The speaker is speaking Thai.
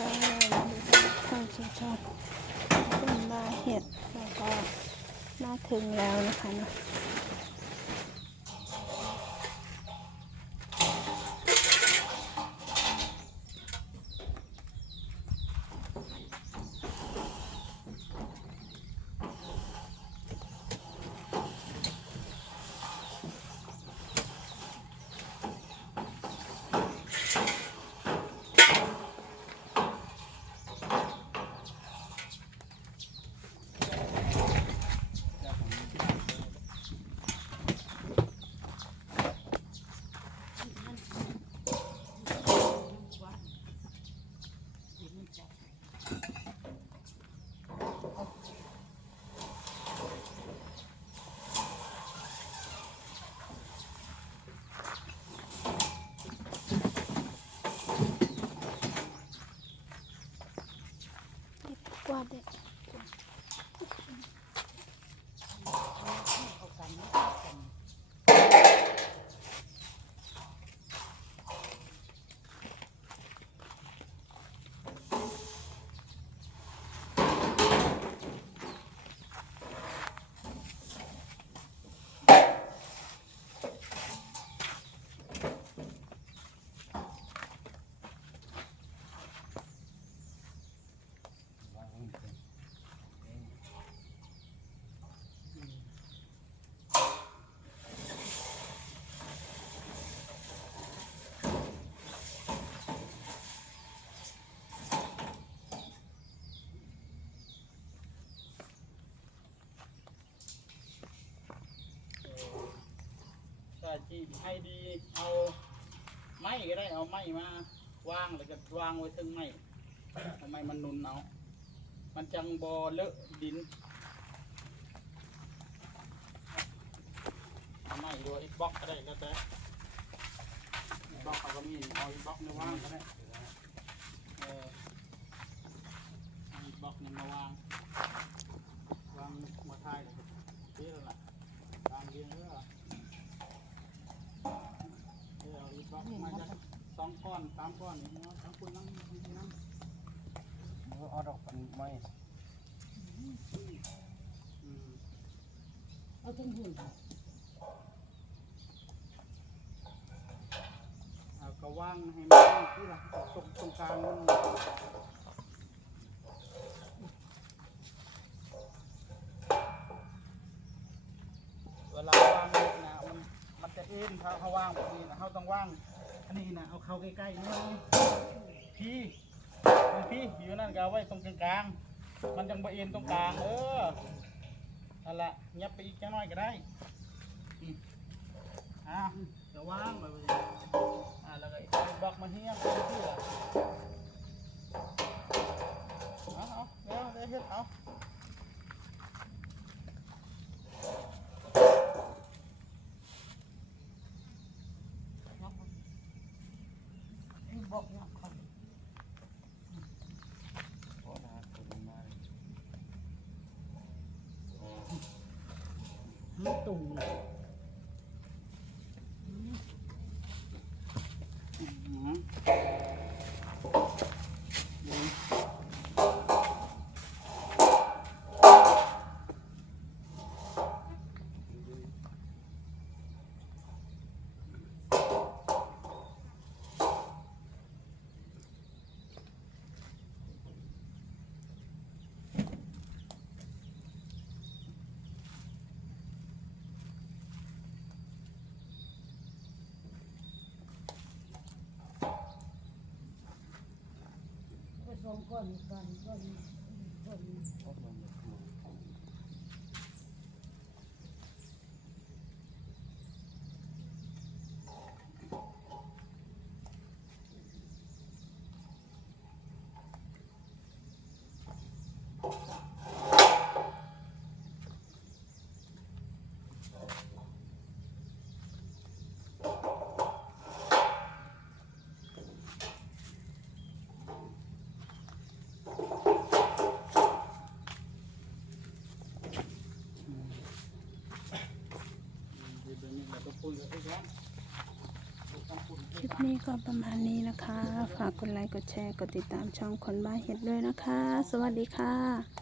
ค่ะท่านผู้ชมเป็นมาเห็ดแล้วก็มาถึงแล้วนะคะเนาะ กวาดเด็ก ก็จีให้ดีเอาไม้ก็ได้เอาไม้มาวางแล้วก็วางไว้ถึงไม้เอาไมมันนุนเอามันจังบอเลอะดินเอาไม้ดูอีกบล็อกก็ได้แล้วแต่อีกบล็อกเขาก็มีเอาอีกบล็อกนี่วางก็ได้เออเอาอีกบล็อกนึงมาวางวางมาท้ายเลยนี่แล้วล่ะวางเรียงเรื่อเดี๋ยวอีก บอกมาจากสองก้อนสามก้อนนี่เนาะทั้งคุณน้ำทั้งคุณน้ำเอาดอกปันไม้อืมเอาทั้งหุ่นเอากระว่างให้มันที่ละตรงตรงกลางมันเวลาวางเนี่ยนะมันมั นเอ็นถ้าเขาว่างแบบนี้นะเขาต้องว่าง อันนี้นะเอาเข้าใกล้ๆนี่พี่มันพี่อยู่นั่นก็เอาไว้ตรงกลางๆมันจังบะเอ็นตรงกลาง เออนั่นแหละยับไปอีกจังน้อยก็ได้อืมอะจะว่างแบบนี้อะแล้วก็บล็อกมาเฮี้ยงไปเพื่อเอาเอาเดี๋ยวเดี๋ยวเฮ็ดเอา กเนี่ยคนเพราะนะคนมามันตุ่มเลยอืม ก็สอนก่อนก่อนก่อน คลิปนี้ก็ประมาณนี้นะคะ ฝากกดไลค์ กดแชร์ กดติดตามช่องคนบ้าเห็ดด้วยนะคะ สวัสดีค่ะ